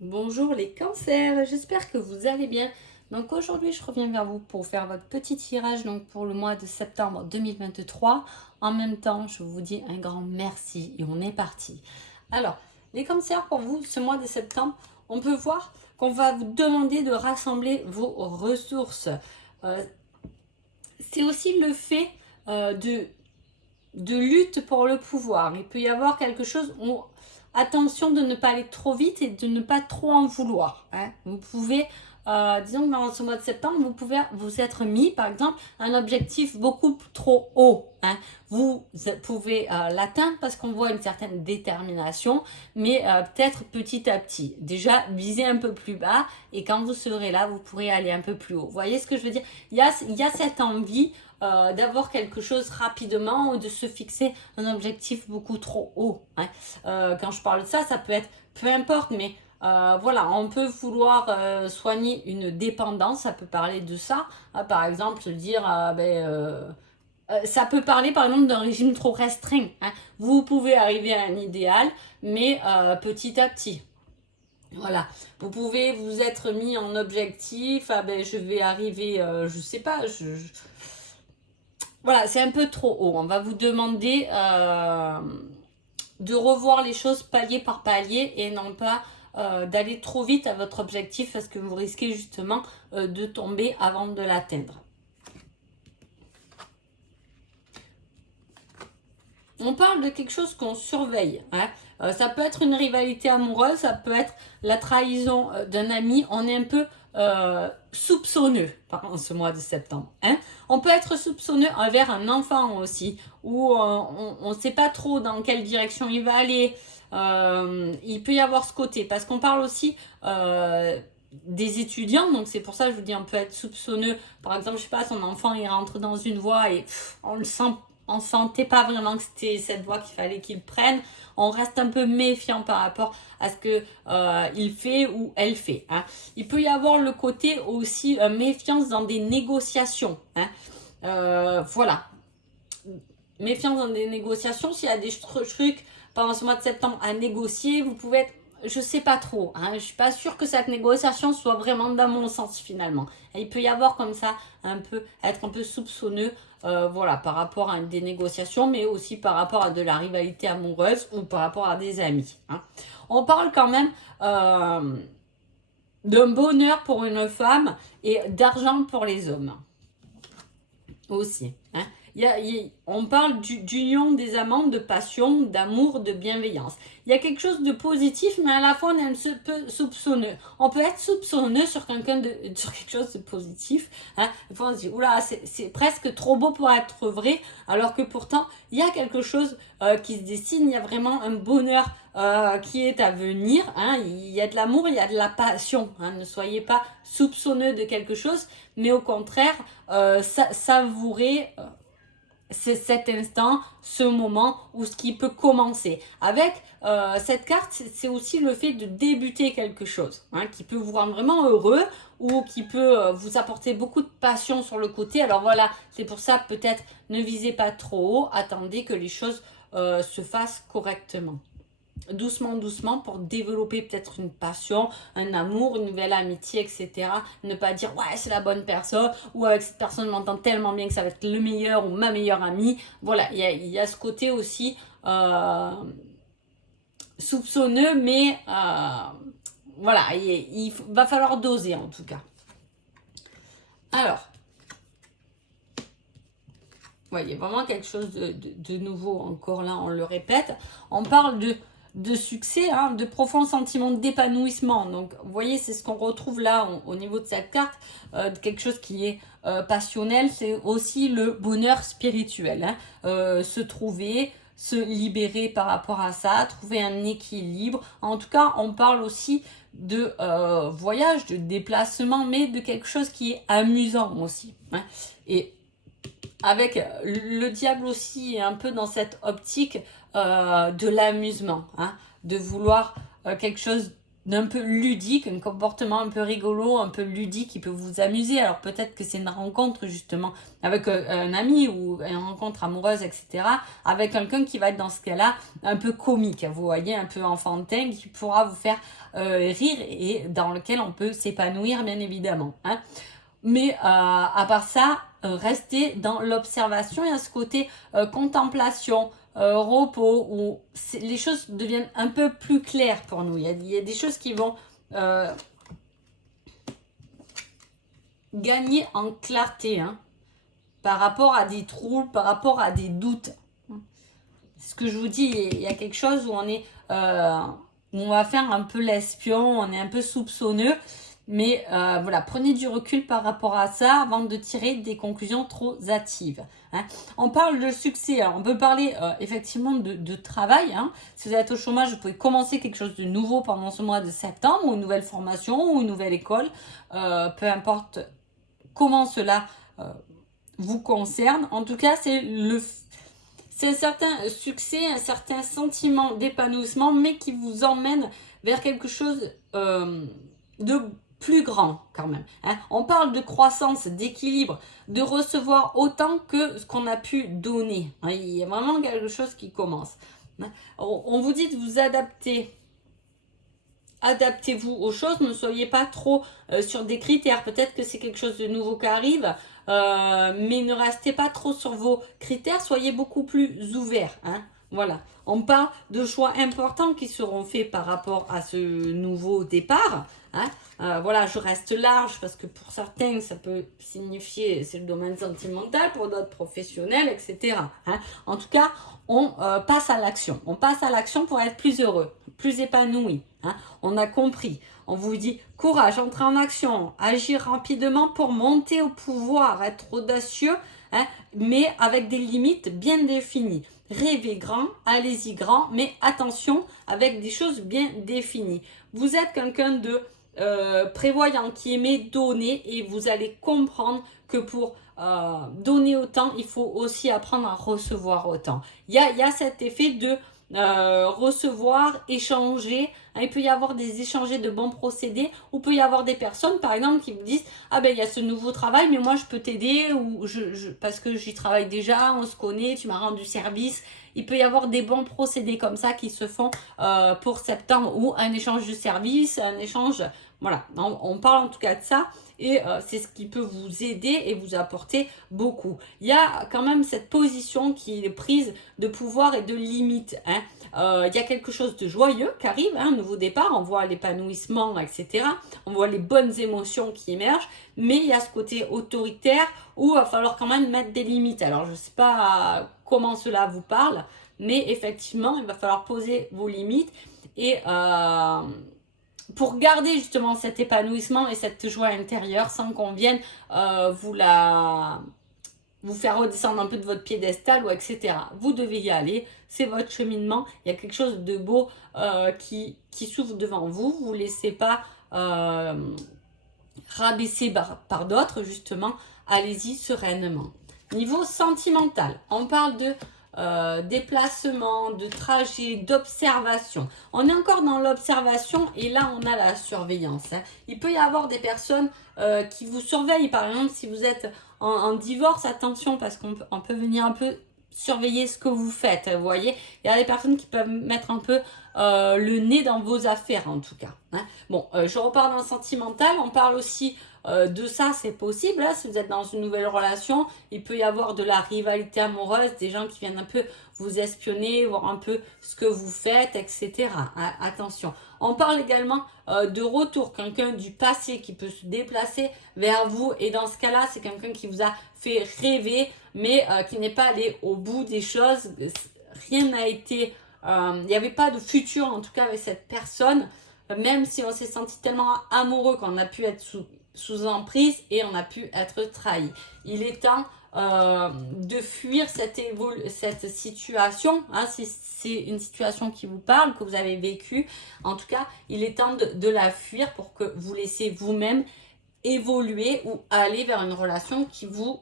Bonjour les cancers, j'espère que vous allez bien. Donc aujourd'hui je reviens vers vous pour faire votre petit tirage donc pour le mois de septembre 2023. En même temps je vous dis un grand merci et on est parti. Alors les cancers, pour vous ce mois de septembre, on peut voir qu'on va vous demander de rassembler vos ressources. Euh, c'est aussi le fait de lutte pour le pouvoir. Il peut y avoir quelque chose où attention de ne pas aller trop vite et de ne pas trop en vouloir. Hein. Vous pouvez, disons que dans ce mois de septembre, vous pouvez vous être mis, par exemple, un objectif beaucoup trop haut. Hein. Vous pouvez l'atteindre parce qu'on voit une certaine détermination, mais peut-être petit à petit. Déjà, visez un peu plus bas et quand vous serez là, vous pourrez aller un peu plus haut. Vous voyez ce que je veux dire? Il y a cette envie d'avoir quelque chose rapidement ou de se fixer un objectif beaucoup trop haut. Hein. Quand je parle de ça, ça peut être peu importe, mais voilà, on peut vouloir soigner une dépendance, ça peut parler de ça. Par exemple, se dire, ça peut parler par exemple d'un régime trop restreint. Hein. Vous pouvez arriver à un idéal, mais petit à petit. Voilà, vous pouvez vous être mis en objectif, je vais arriver, je sais pas, voilà, c'est un peu trop haut. On va vous demander de revoir les choses palier par palier et non pas d'aller trop vite à votre objectif parce que vous risquez justement de tomber avant de l'atteindre. On parle de quelque chose qu'on surveille. Hein. Ça peut être une rivalité amoureuse, ça peut être la trahison d'un ami. On est un peu soupçonneux en ce mois de septembre. Hein. On peut être soupçonneux envers un enfant aussi, où on ne sait pas trop dans quelle direction il va aller. Il peut y avoir ce côté, parce qu'on parle aussi des étudiants, donc c'est pour ça que je vous dis on peut être soupçonneux. Par exemple, je sais pas, son enfant il rentre dans une voie et on le sent, on sentait pas vraiment que c'était cette voie qu'il fallait qu'il prenne. On reste un peu méfiant par rapport à ce que il fait ou elle fait. Hein. Il peut y avoir le côté aussi méfiance dans des négociations. Hein. Voilà, méfiance dans des négociations. S'il y a des trucs pendant ce mois de septembre à négocier, vous pouvez être, je sais pas trop, hein, je suis pas sûre que cette négociation soit vraiment dans mon sens finalement. Et il peut y avoir comme ça être un peu soupçonneux, voilà, par rapport à des négociations, mais aussi par rapport à de la rivalité amoureuse ou par rapport à des amis. Hein. On parle quand même d'un bonheur pour une femme et d'argent pour les hommes aussi. Hein. On parle d'union des amants, de passion, d'amour, de bienveillance. Il y a quelque chose de positif, mais à la fois on est un peu soupçonneux. On peut être soupçonneux sur sur quelque chose de positif. Hein. Des fois on se dit, oula, c'est presque trop beau pour être vrai, alors que pourtant il y a quelque chose qui se dessine, il y a vraiment un bonheur qui est à venir. Hein. Il y a de l'amour, il y a de la passion. Hein. Ne soyez pas soupçonneux de quelque chose, mais au contraire, savourez cet instant, ce moment où ce qui peut commencer. Avec cette carte, c'est aussi le fait de débuter quelque chose, hein, qui peut vous rendre vraiment heureux ou qui peut vous apporter beaucoup de passion sur le côté. Alors voilà, c'est pour ça peut-être ne visez pas trop haut, attendez que les choses se fassent correctement. Doucement, doucement, pour développer peut-être une passion, un amour, une nouvelle amitié, etc. Ne pas dire, ouais, c'est la bonne personne, ou avec cette personne, je m'entends tellement bien que ça va être le meilleur ou ma meilleure amie. Voilà, il y a ce côté aussi soupçonneux, mais voilà, il va falloir doser en tout cas. Alors, ouais, il y a vraiment quelque chose de nouveau encore là, on le répète. On parle de succès, hein, de profonds sentiments d'épanouissement. Donc, vous voyez, c'est ce qu'on retrouve là au niveau de cette carte, quelque chose qui est passionnel. C'est aussi le bonheur spirituel. Hein, se trouver, se libérer par rapport à ça, trouver un équilibre. En tout cas, on parle aussi de voyage, de déplacement, mais de quelque chose qui est amusant aussi. Hein, et avec le diable aussi un peu dans cette optique de l'amusement, hein, de vouloir quelque chose d'un peu ludique, un comportement un peu rigolo, un peu ludique qui peut vous amuser. Alors peut-être que c'est une rencontre justement avec un ami ou une rencontre amoureuse, etc. Avec quelqu'un qui va être dans ce cas-là un peu comique, vous voyez, un peu enfantin, qui pourra vous faire rire et dans lequel on peut s'épanouir bien évidemment. Hein. Mais à part ça, restez dans l'observation et à ce côté contemplation, repos, où les choses deviennent un peu plus claires pour nous. Il y a des choses qui vont gagner en clarté hein, par rapport à des troubles, par rapport à des doutes. Ce que je vous dis, il y a quelque chose où où on va faire un peu l'espion, on est un peu soupçonneux. Mais voilà, prenez du recul par rapport à ça avant de tirer des conclusions trop hâtives. Hein. On parle de succès, alors on peut parler effectivement de travail. Hein. Si vous êtes au chômage, vous pouvez commencer quelque chose de nouveau pendant ce mois de septembre, ou une nouvelle formation, ou une nouvelle école. Peu importe comment cela vous concerne. En tout cas, c'est un certain succès, un certain sentiment d'épanouissement, mais qui vous emmène vers quelque chose de plus grand quand même. Hein. On parle de croissance, d'équilibre, de recevoir autant que ce qu'on a pu donner. Hein. Il y a vraiment quelque chose qui commence. Hein. On vous dit de vous adapter. Adaptez-vous aux choses, ne soyez pas trop sur des critères. Peut-être que c'est quelque chose de nouveau qui arrive, mais ne restez pas trop sur vos critères, soyez beaucoup plus ouverts. Hein. Voilà, on parle de choix importants qui seront faits par rapport à ce nouveau départ. Hein. Voilà, je reste large parce que pour certains, ça peut signifier, c'est le domaine sentimental, pour d'autres professionnels, etc. Hein. En tout cas, on passe à l'action. On passe à l'action pour être plus heureux, plus épanoui. Hein. On a compris. On vous dit courage, entrer en action, agir rapidement pour monter au pouvoir, être audacieux, hein, mais avec des limites bien définies. Rêvez grand, allez-y grand, mais attention avec des choses bien définies. Vous êtes quelqu'un de prévoyant qui aimait donner et vous allez comprendre que pour donner autant, il faut aussi apprendre à recevoir autant. Il y a cet effet de recevoir, échanger. Hein, il peut y avoir des échangés de bons procédés ou peut y avoir des personnes par exemple qui vous disent ah ben il y a ce nouveau travail mais moi je peux t'aider ou parce que j'y travaille déjà, on se connaît, tu m'as rendu service. Il peut y avoir des bons procédés comme ça qui se font pour septembre ou un échange de services, un échange, voilà, on parle en tout cas de ça et c'est ce qui peut vous aider et vous apporter beaucoup. Il y a quand même cette position qui est prise de pouvoir et de limite. Hein. Il y a quelque chose de joyeux qui arrive, hein, un nouveau départ, on voit l'épanouissement, etc. On voit les bonnes émotions qui émergent, mais il y a ce côté autoritaire où il va falloir quand même mettre des limites. Alors je ne sais pas comment cela vous parle, mais effectivement, il va falloir poser vos limites et pour garder justement cet épanouissement et cette joie intérieure sans qu'on vienne vous faire redescendre un peu de votre piédestal ou etc. Vous devez y aller, c'est votre cheminement, il y a quelque chose de beau qui s'ouvre devant vous, vous ne laissez pas rabaisser par d'autres justement, allez-y sereinement. Niveau sentimental, on parle de déplacement, de trajet, d'observation. On est encore dans l'observation et là on a la surveillance. Hein. Il peut y avoir des personnes qui vous surveillent, par exemple si vous êtes en divorce, attention parce qu'on peut venir un peu surveiller ce que vous faites, vous voyez. Il y a des personnes qui peuvent mettre un peu le nez dans vos affaires en tout cas. Hein. Bon, je repars dans le sentimental, on parle aussi de ça, c'est possible. Hein, si vous êtes dans une nouvelle relation, il peut y avoir de la rivalité amoureuse, des gens qui viennent un peu vous espionner, voir un peu ce que vous faites, etc. Hein, attention. On parle également de retour, quelqu'un du passé qui peut se déplacer vers vous. Et dans ce cas-là, c'est quelqu'un qui vous a fait rêver, mais qui n'est pas allé au bout des choses. Rien n'a été... il n'y avait pas de futur, en tout cas, avec cette personne. Même si on s'est senti tellement amoureux qu'on a pu être sous emprise et on a pu être trahi. Il est temps de fuir cette situation, hein, si c'est une situation qui vous parle, que vous avez vécue. En tout cas, il est temps de la fuir pour que vous laissiez vous-même évoluer ou aller vers une relation qui vous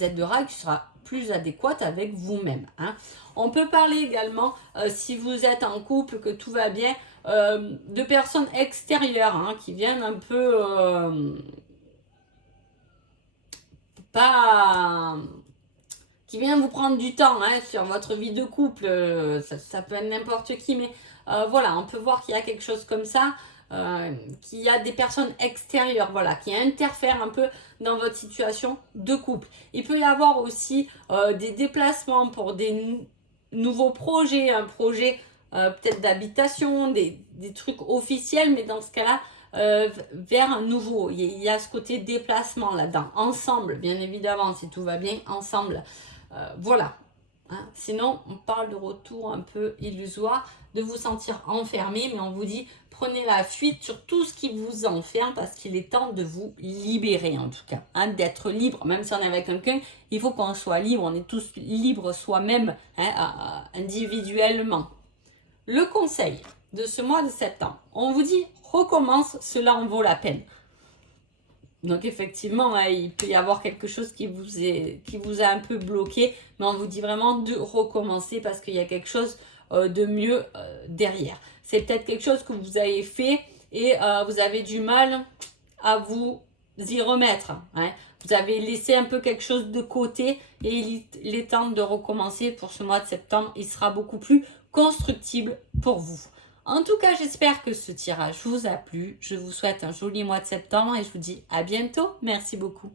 aidera et qui sera plus adéquate avec vous-même. Hein. On peut parler également, si vous êtes en couple, que tout va bien, de personnes extérieures hein, qui viennent un peu qui viennent vous prendre du temps hein, sur votre vie de couple. Ça peut être n'importe qui, mais voilà, on peut voir qu'il y a quelque chose comme ça. Qu'il y a des personnes extérieures, voilà, qui interfèrent un peu dans votre situation de couple. Il peut y avoir aussi des déplacements pour des nouveaux projets, un projet peut-être d'habitation, des trucs officiels, mais dans ce cas-là, vers un nouveau. Il y a ce côté déplacement là-dedans, ensemble, bien évidemment, si tout va bien, ensemble. Voilà. Hein. Sinon, on parle de retour un peu illusoire, de vous sentir enfermé, mais on vous dit prenez la fuite sur tout ce qui vous enferme parce qu'il est temps de vous libérer en tout cas, hein, d'être libre. Même si on est avec quelqu'un, il faut qu'on soit libre. On est tous libres soi-même, hein, individuellement. Le conseil de ce mois de septembre, on vous dit recommence, cela en vaut la peine. Donc effectivement, hein, il peut y avoir quelque chose qui vous a un peu bloqué, mais on vous dit vraiment de recommencer parce qu'il y a quelque chose de mieux derrière. C'est peut-être quelque chose que vous avez fait et vous avez du mal à vous y remettre. Hein. Vous avez laissé un peu quelque chose de côté et il est temps de recommencer pour ce mois de septembre. Il sera beaucoup plus constructible pour vous. En tout cas, j'espère que ce tirage vous a plu. Je vous souhaite un joli mois de septembre et je vous dis à bientôt. Merci beaucoup.